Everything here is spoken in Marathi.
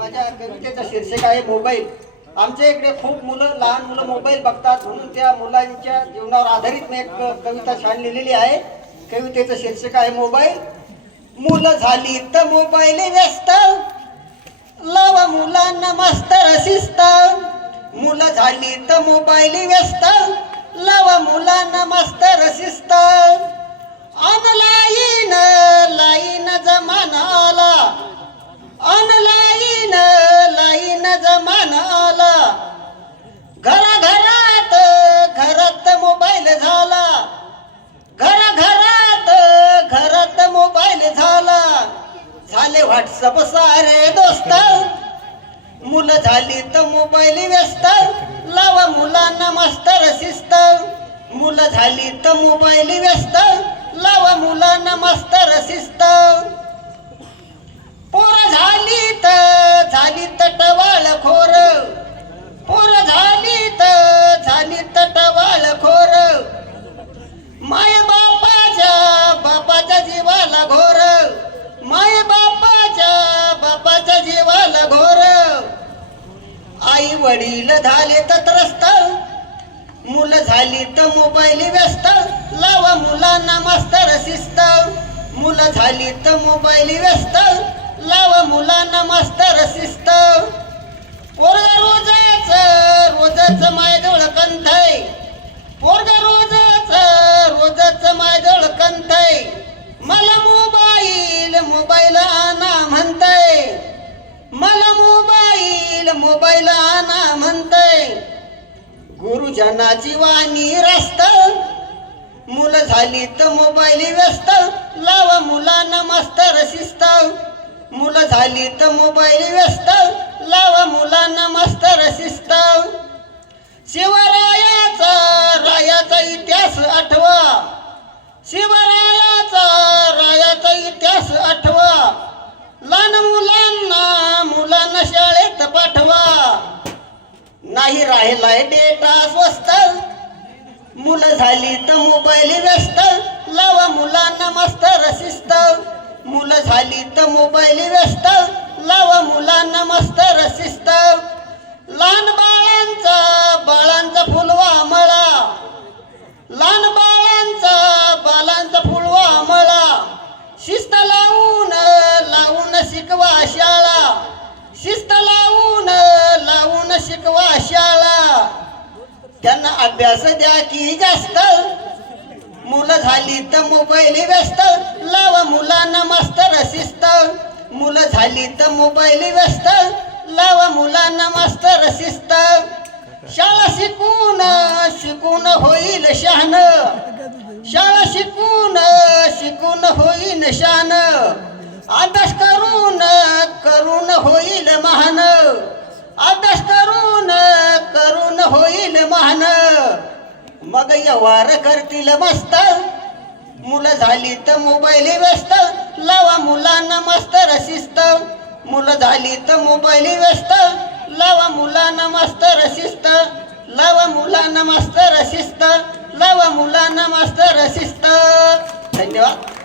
माझ्या कवितेचं शीर्षक आहे मोबाईल. आमच्या इकडे खूप मुलं लहान मुलं मोबाईल बघतात म्हणून त्या मुलांच्या जीवनावर आधारित मी एक कविता छान लिहिलेली आहे. कवितेचं शीर्षक आहे मोबाईल. मुलं झाली तर मोबाईल व्यस्त. लावा मुलांना मास्तर शिस्त. मुलं झाली तर मोबाईल व्यस्त. लावा मुलांना मास्तर शिस्त. आम लाईन लाईन व्हॉट्सअप सारे दोस्त. मुलं झाली तर मोबाईल व्यस्त. लावा मुलांना मास्तर शिस्त मुलं झाली तर मोबाईल व्यस्त. लावा मुलांना मास्तर शिस्त आई वडील झाले तर त्रस्त. मुलं झाली तर मोबाईल व्यस्त. लावा मुलांना मास्तर शिस्त. मुलं झाली तर मोबाईल व्यस्त. लावा मुलांना मास्तर शिस्त. पोरगा रोजाच रोजाच मायजवळ कंथय पोरगा रोजाच रोजाच मायजवळ कंथय मला मोबाईल मोबाईल आणा म्हणतय. मला मोबाईल मोबाईल आणा म्हणतय. गुरुजनाची वाणी रस्त. मुलं झाली तर मोबाईल व्यस्त. लावा मुलांना मास्तर शिस्त. मुलं झाली तर मोबाईल व्यस्त. लावा मुलांना मास्तर शिस्त. शिवरायाचा रायाचा इतिहास आठवा. शिवा नाही राहिलाय डेटा स्वस्त. मुलं झाली तर मोबाईल व्यस्त. लावा मुलांना मस्त रसिस्त. मुलं झाली तर मोबाईल व्यस्त. लावा मुलांना मस्त रसिस्त. त्यांना अभ्यास द्या की जास्त. मुलं झाली तर मोबाईल व्यस्त. लावा मुलांना मास्तर शिस्त. मुलं झाली तर मोबाईल व्यस्त. लावा मुलांना मास्तर शिस्त. शाळा शिकून शिकून होईल शान शाळा शिकून शिकून होईल शान अभ्यास करून करून होईल महान. अभ्यास होईल महान मग व्यवहार करतील मस्त. मुलं झाली तर मोबाईल व्यस्त. लावा मुलांना मस्त रसिस्त. मुलं झाली तर मोबाईल व्यस्त. लावा मुलांना मस्त रसिस्त. लावा मुलांना मस्त रसिस्त. लावा मुलांना मस्त रसिस्त. धन्यवाद.